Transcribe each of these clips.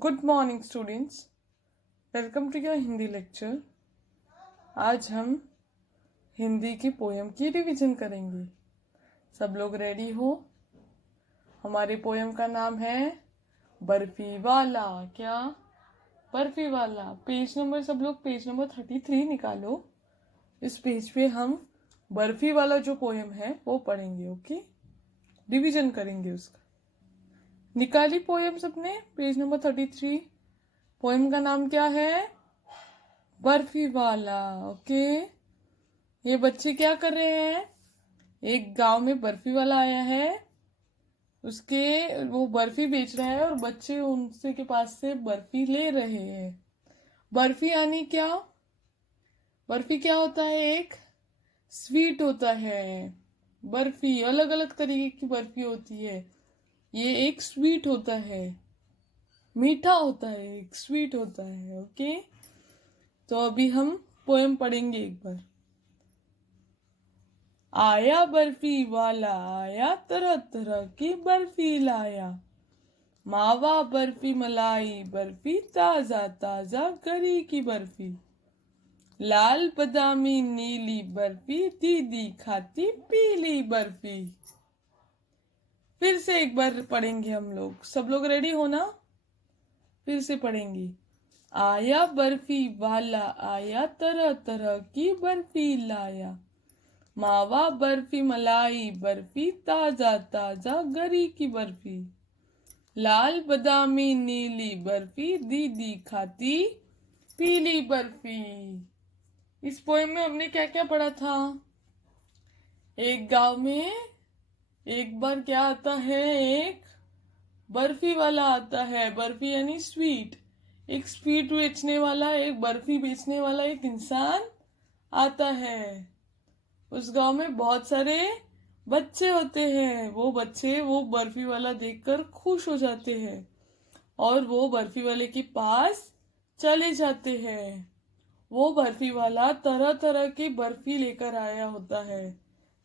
Good morning students, welcome to your Hindi lecture. आज हम हिंदी की पोयम की रिवीजन करेंगे। सब लोग रेडी हो? हमारे पोयम का नाम है बर्फी वाला। क्या? बर्फी वाला। पेज नंबर, सब लोग पेज नंबर 33 निकालो। इस पेज पे हम बर्फी वाला जो पोयम है वो पढ़ेंगे। ओके, रिवीजन करेंगे उसका। निकाली पोयम सबने? Page number 33। पोयम का नाम क्या है? बर्फी वाला। ओके, ये बच्चे क्या कर रहे हैं? एक गांव में बर्फी वाला आया है, उसके वो बर्फी बेच रहा है और बच्चे उनसे के पास से बर्फी ले रहे हैं। बर्फी यानी क्या? बर्फी क्या होता है? एक स्वीट होता है। बर्फी अलग अलग तरीके की बर्फी होती है। ये एक स्वीट होता है, मीठा होता है, एक स्वीट होता है। ओके, तो अभी हम पोएम पढ़ेंगे एक बार। आया बर्फी वाला आया, तरह तरह की बर्फी लाया। मावा बर्फी, मलाई बर्फी, ताजा ताजा गरी की बर्फी। लाल बादामी नीली बर्फी, दीदी खाती पीली बर्फी। फिर से एक बार पढ़ेंगे हम लोग। सब लोग रेडी हो ना? फिर से पढ़ेंगे। आया बर्फी वाला आया, तरह तरह की बर्फी लाया। मावा बर्फी, मलाई बर्फी, ताजा ताजा गरी की बर्फी। लाल बादामी नीली बर्फी, दीदी खाती पीली बर्फी। इस पोएम में हमने क्या क्या पढ़ा था? एक गांव में एक बार क्या आता है? एक बर्फी वाला आता है। बर्फी यानी स्वीट। एक स्वीट बेचने वाला, एक बर्फी बेचने वाला एक इंसान आता है। उस गांव में बहुत सारे बच्चे होते हैं। वो बच्चे वो बर्फी वाला देखकर खुश हो जाते हैं और वो बर्फी वाले के पास चले जाते हैं। वो बर्फी वाला तरह तरह की बर्फी लेकर आया होता है।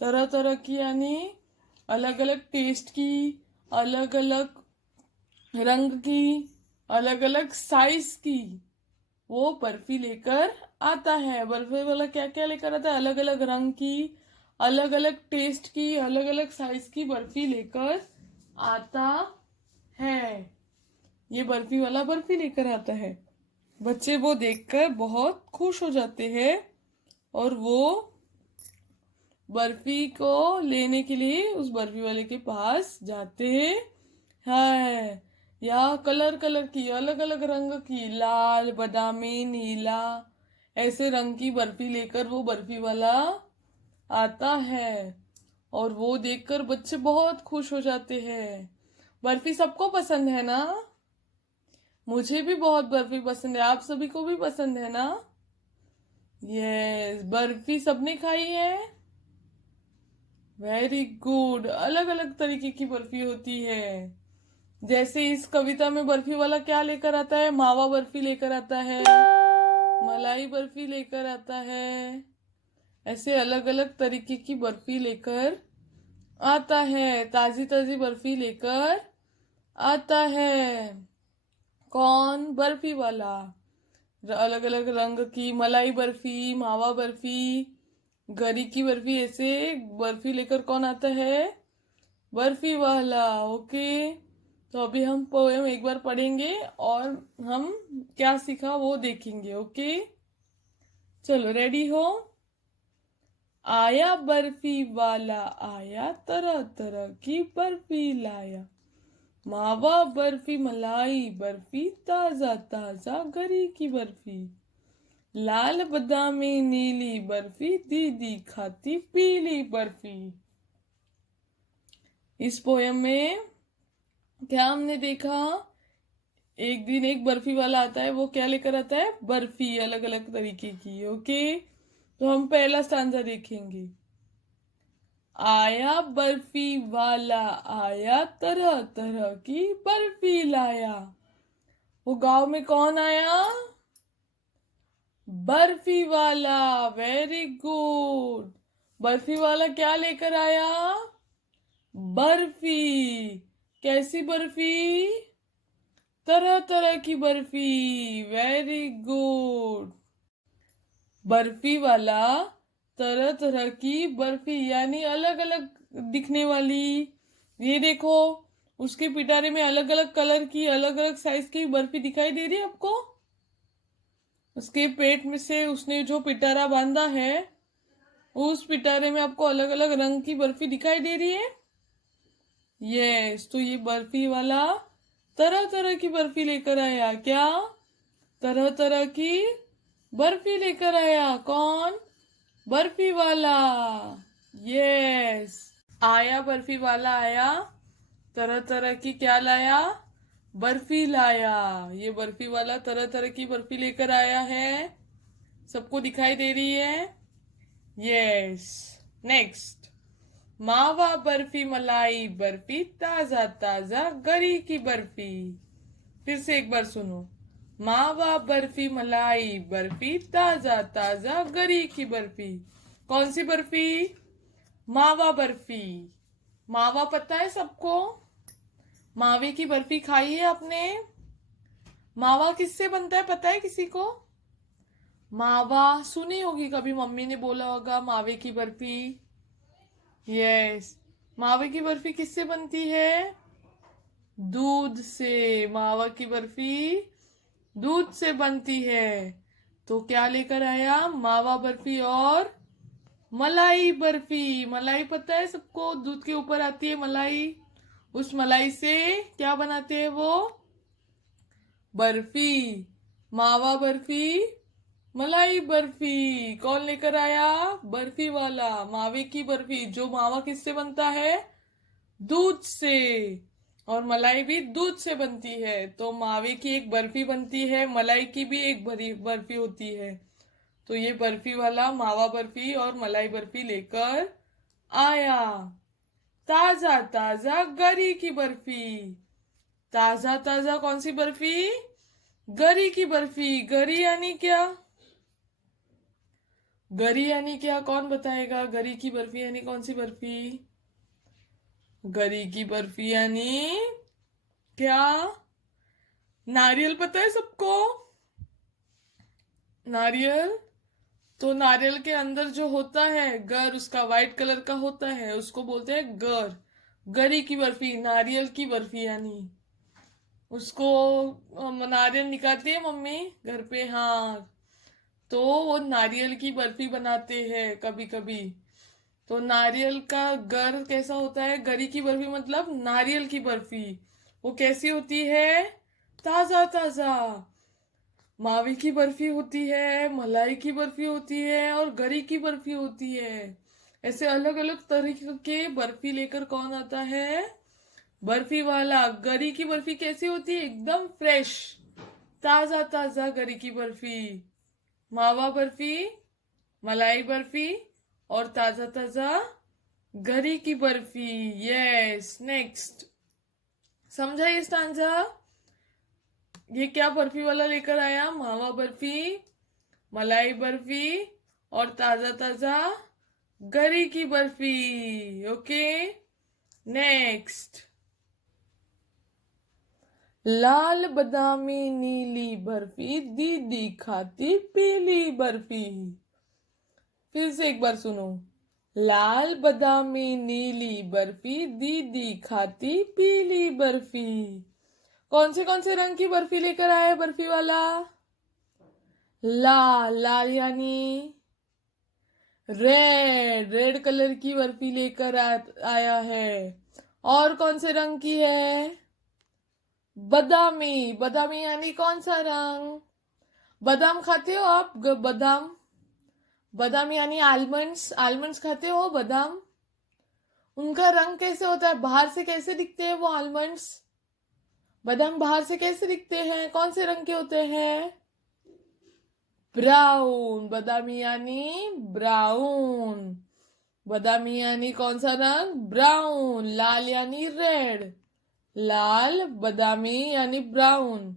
तरह तरह की यानी अलग अलग टेस्ट की, अलग अलग रंग की, अलग अलग साइज की वो बर्फी लेकर आता है। बर्फी वाला क्या क्या लेकर आता है? अलग अलग रंग की, अलग अलग टेस्ट की, अलग अलग साइज की बर्फी लेकर आता है। ये बर्फी वाला बर्फी लेकर आता है। बच्चे वो देखकर बहुत खुश हो जाते हैं और वो बर्फी को लेने के लिए उस बर्फी वाले के पास जाते हैं। या कलर कलर की, अलग अलग रंग की, लाल बादामी नीला, ऐसे रंग की बर्फी लेकर वो बर्फी वाला आता है और वो देखकर बच्चे बहुत खुश हो जाते हैं। बर्फी सबको पसंद है ना? मुझे भी बहुत बर्फी पसंद है। आप सभी को भी पसंद है ना? यस, बर्फी सबने खाई है। Very good. अलग अलग तरीके की बर्फी होती है। जैसे इस कविता में बर्फी वाला क्या लेकर आता है? मावा बर्फी लेकर आता है, मलाई बर्फी लेकर आता है। ऐसे अलग अलग तरीके की बर्फी लेकर आता है। ताजी ताजी बर्फी लेकर आता है। कौन? बर्फी वाला। अलग अलग रंग की मलाई बर्फी, मावा बर्फी, गरी की बर्फी, ऐसे बर्फी लेकर कौन आता है? बर्फी वाला। ओके, तो अभी हम पोएम एक बार पढ़ेंगे और हम क्या सीखा वो देखेंगे। ओके, चलो रेडी हो? आया बर्फी वाला आया, तरह तरह की बर्फी लाया। मावा बर्फी, मलाई बर्फी, ताजा ताजा गरी की बर्फी। लाल बादामी नीली बर्फी, दीदी खाती पीली बर्फी। इस पोयम में क्या हमने देखा? एक दिन एक बर्फी वाला आता है। वो क्या लेकर आता है? बर्फी, अलग अलग तरीके की। ओके, तो हम पहला स्टांजा देखेंगे। आया बर्फी वाला आया, तरह तरह की बर्फी लाया। वो गांव में कौन आया? बर्फी वाला। Very good. बर्फी वाला क्या लेकर आया? बर्फी। कैसी बर्फी? तरह तरह की बर्फी। Very good. बर्फी वाला तरह तरह की बर्फी यानी अलग अलग दिखने वाली। ये देखो, उसके पिटारे में अलग अलग कलर की अलग अलग साइज की बर्फी दिखाई दे रही है आपको। उसके पेट में से उसने जो पिटारा बांधा है, उस पिटारे में आपको अलग अलग रंग की बर्फी दिखाई दे रही है। यस, तो ये बर्फी वाला तरह तरह की बर्फी लेकर आया। क्या? तरह तरह की बर्फी लेकर आया। कौन? बर्फी वाला। यस, आया बर्फी वाला आया। तरह तरह की क्या लाया? बर्फी लाया। ये बर्फी वाला तरह तरह की बर्फी लेकर आया है। सबको दिखाई दे रही है? यस। नेक्स्ट, मावा बर्फी मलाई बर्फी ताजा ताजा गरी की बर्फी। फिर से एक बार सुनो। मावा बर्फी मलाई बर्फी ताजा ताजा गरी की बर्फी। कौन सी बर्फी? मावा बर्फी। मावा पता है सबको? मावे की बर्फी खाई है आपने? मावा किससे बनता है पता है किसी को? मावा सुनी होगी कभी, मम्मी ने बोला होगा मावे की बर्फी। यस, मावे की बर्फी किससे बनती है? दूध से। मावा की बर्फी दूध से बनती है। तो क्या लेकर आया? मावा बर्फी और मलाई बर्फी। मलाई पता है सबको, दूध के ऊपर आती है मलाई। उस मलाई से क्या बनाते हैं वो? बर्फी। मावा बर्फी, मलाई बर्फी। कौन लेकर आया? बर्फी वाला। मावे की बर्फी, जो मावा किससे बनता है? दूध से। और मलाई भी दूध से बनती है। तो मावे की एक बर्फी बनती है, मलाई की भी एक बर्फी होती है। तो ये बर्फी वाला मावा बर्फी और मलाई बर्फी लेकर आया। ताजा ताजा गरी की बर्फी। ताजा ताजा कौन सी बर्फी? गरी की बर्फी। गरी यानी क्या? गरी यानी क्या, कौन बताएगा? गरी की बर्फी यानी कौन सी बर्फी? गरी की बर्फी यानी क्या? नारियल पता है सबको? नारियल। तो नारियल के अंदर जो होता है गर, उसका व्हाइट कलर का होता है, उसको बोलते हैं गर। गरी की बर्फी, नारियल की बर्फी यानी उसको नारियल निकालती है मम्मी घर पे। हाँ, तो वो नारियल की बर्फी बनाते हैं कभी कभी। तो नारियल का गर कैसा होता है? गरी की बर्फी मतलब नारियल की बर्फी। वो कैसी होती है? ताजा ताजा। मावे की बर्फी होती है, मलाई की बर्फी होती है और गरी की बर्फी होती है। ऐसे अलग अलग तरीके के बर्फी लेकर कौन आता है? बर्फी वाला। गरी की बर्फी कैसी होती है? एकदम फ्रेश, ताजा ताजा गरी की बर्फी। मावा बर्फी, मलाई बर्फी और ताजा ताजा गरी की बर्फी। यस। नेक्स्ट, समझा ये स्टांजा? ये क्या बर्फी वाला लेकर आया? मावा बर्फी, मलाई बर्फी और ताजा ताजा गरी की बर्फी। ओके। नेक्स्ट, लाल बादामी नीली बर्फी दीदी खाती पीली बर्फी। फिर से एक बार सुनो। लाल बादामी नीली बर्फी दीदी खाती पीली बर्फी। कौन से रंग की बर्फी लेकर आया बर्फी वाला? लाल। लाल यानी रेड। रेड कलर की बर्फी लेकर आया है। और कौन से रंग की है? बादामी। बादामी यानी कौन सा रंग? बादाम खाते हो आप? बादाम। बादाम यानी आलमंड्स। आलमंड्स खाते हो बादाम? उनका रंग कैसे होता है? बाहर से कैसे दिखते हैं वो आलमंड्स? बादाम बाहर से कैसे दिखते हैं? कौन से रंग के होते हैं? ब्राउन। बादामी यानी ब्राउन। बादामी यानी कौन सा रंग? ब्राउन। लाल यानी रेड। लाल, बादामी यानी ब्राउन।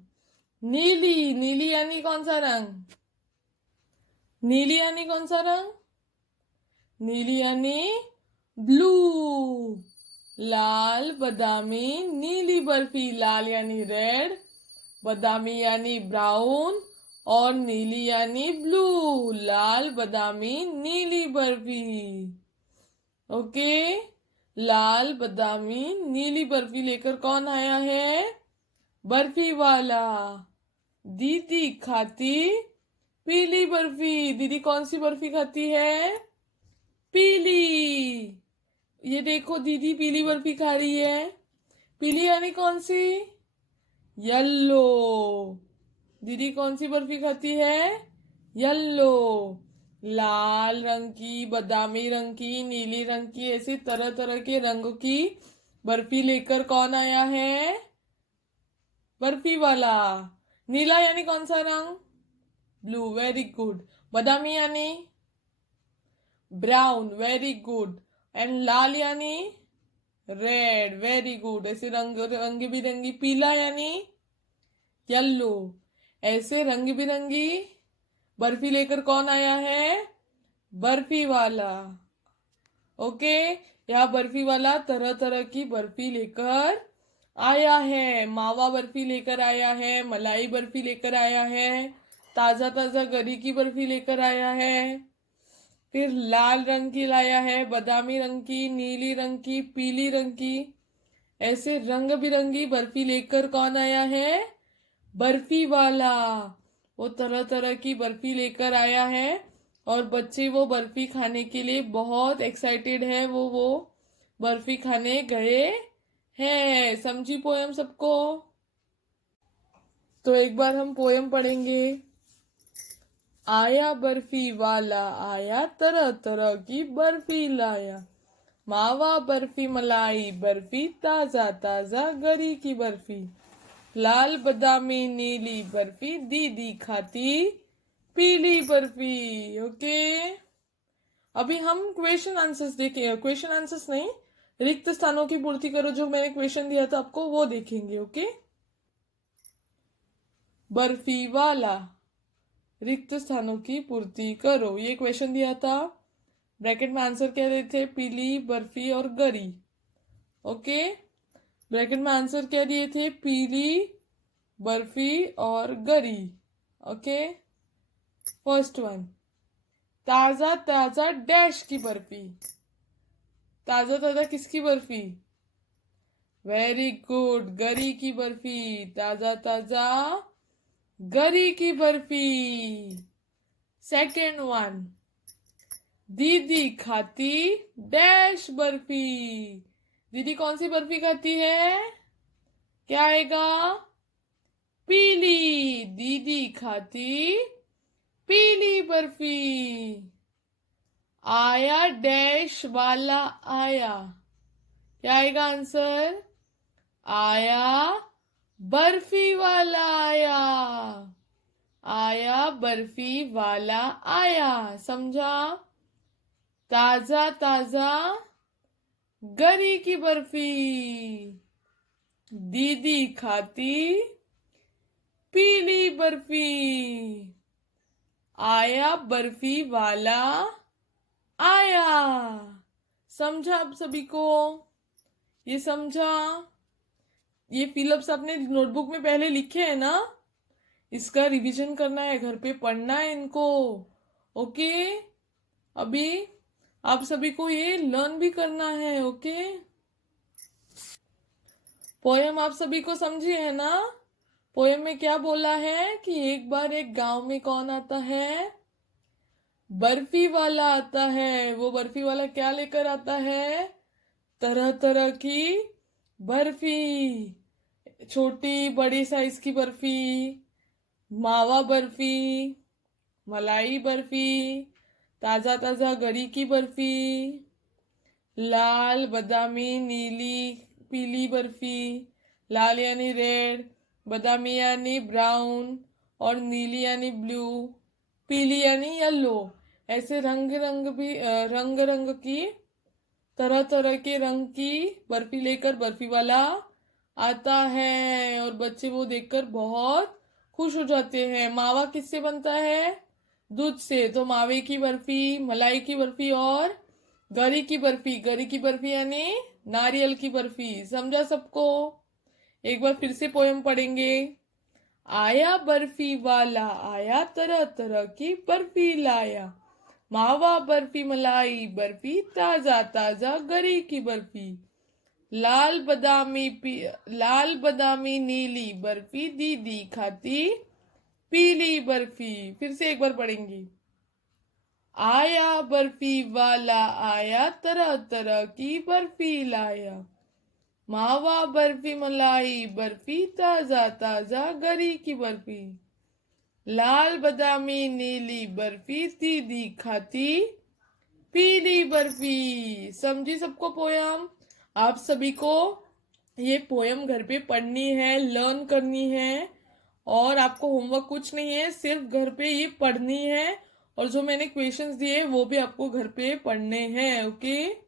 नीली। नीली यानी कौन सा रंग? नीली यानी कौन सा रंग? नीली यानी ब्लू। लाल, बादामी, नीली बर्फी। लाल यानी रेड, बादामी यानी ब्राउन और नीली यानी ब्लू, लाल बादामी नीली बर्फी। ओके, लाल बादामी नीली बर्फी लेकर कौन आया है? बर्फी वाला। दीदी खाती पीली बर्फी। दीदी कौन सी बर्फी खाती है? पीली। ये देखो दीदी पीली बर्फी खा रही है। पीली यानी कौन सी? येलो। दीदी कौन सी बर्फी खाती है? येलो। लाल रंग की, बादामी रंग की, नीली रंग की, ऐसे तरह तरह के रंगों की बर्फी लेकर कौन आया है? बर्फी वाला। नीला यानी कौन सा रंग? Blue, very good. बादामी यानी ब्राउन, वेरी गुड। एंड लाल यानी रेड, वेरी गुड। ऐसे रंग बिरंगी। पीला यानी येलो। ऐसे रंग बिरंगी बर्फी लेकर कौन आया है? बर्फी वाला। ओके, यह बर्फी वाला तरह तरह की बर्फी लेकर आया है। मावा बर्फी लेकर आया है, मलाई बर्फी लेकर आया है, ताजा ताजा गरी की बर्फी लेकर आया है, फिर लाल रंग की लाया है, बादामी रंग की, नीली रंग की, पीली रंग की। ऐसे रंग बिरंगी बर्फी लेकर कौन आया है? बर्फी वाला। वो तरह तरह की बर्फी लेकर आया है और बच्चे वो बर्फी खाने के लिए बहुत एक्साइटेड है। वो बर्फी खाने गए हैं। समझी पोयम सबको? तो एक बार हम पोयम पढ़ेंगे। आया बर्फी वाला आया, तरह तरह की बर्फी लाया। मावा बर्फी, मलाई बर्फी, ताजा ताजा गरी की बर्फी। लाल बादामी नीली बर्फी, दीदी खाती पीली बर्फी। ओके, अभी हम क्वेश्चन आंसर्स देखेंगे। क्वेश्चन आंसर्स नहीं, रिक्त स्थानों की पूर्ति करो, जो मैंने क्वेश्चन दिया था आपको वो देखेंगे। ओके, बर्फी वाला, रिक्त स्थानों की पूर्ति करो, ये क्वेश्चन दिया था। ब्रैकेट में आंसर क्या दिए थे? पीली बर्फी और गरी। ओके, ब्रैकेट में आंसर क्या दिए थे? पीली बर्फी और गरी। ओके, फर्स्ट वन, ताजा ताजा डैश की बर्फी। ताजा ताजा किसकी बर्फी? वेरी गुड, गरी की बर्फी। ताजा ताजा गरी की बर्फी। सेकेंड वन, दीदी खाती डैश बर्फी। दीदी कौन सी बर्फी खाती है? क्या आएगा? पीली। दीदी खाती पीली बर्फी। आया डैश वाला आया, क्या आएगा आंसर? आया बर्फी वाला आया। आया बर्फी वाला आया। समझा? ताजा ताजा गरी की बर्फी। दीदी खाती पीली बर्फी। आया बर्फी वाला आया। समझा आप सभी को? ये समझा? ये फिलअप्स आपने नोटबुक में पहले लिखे हैं ना? इसका रिवीजन करना है, घर पे पढ़ना है इनको। ओके, अभी आप सभी को ये लर्न भी करना है। ओके, पोयम आप सभी को समझी है ना? पोयम में क्या बोला है कि एक बार एक गांव में कौन आता है? बर्फी वाला आता है। वो बर्फी वाला क्या लेकर आता है? तरह तरह की बर्फी, छोटी बड़ी साइज की बर्फी, मावा बर्फी, मलाई बर्फी, ताजा ताजा गरी की बर्फी, लाल बादामी नीली पीली बर्फी। लाल यानी रेड, बादामी यानी ब्राउन और नीली यानी ब्लू, पीली यानी येलो। ऐसे रंग रंग की, तरह तरह के रंग की बर्फी लेकर बर्फी वाला आता है और बच्चे वो देखकर बहुत खुश हो जाते हैं। मावा किससे बनता है? दूध से। तो मावे की बर्फी, मलाई की बर्फी और गरी की बर्फी। गरी की बर्फी यानी नारियल की बर्फी। समझा सबको? एक बार फिर से पोयम पढ़ेंगे। आया बर्फी वाला आया, तरह तरह की बर्फी लाया। मावा बर्फी मलाई बर्फी, ताजा ताजा गरी की बर्फी। लाल बादामी नीली बर्फी, दीदी खाती पीली बर्फी। फिर से एक बार पढ़ेंगी। आया बर्फी वाला आया, तरह तरह की बर्फी लाया। मावा बर्फी मलाई बर्फी, ताजा ताजा गरी की बर्फी। लाल बादामी नीली बर्फी, दीदी खाती पीली बर्फी। समझी सबको पोयम? आप सभी को ये पोयम घर पे पढ़नी है, लर्न करनी है, और आपको होमवर्क कुछ नहीं है, सिर्फ घर पे ये पढ़नी है, और जो मैंने क्वेश्चंस दिए वो भी आपको घर पे पढ़ने हैं। ओके।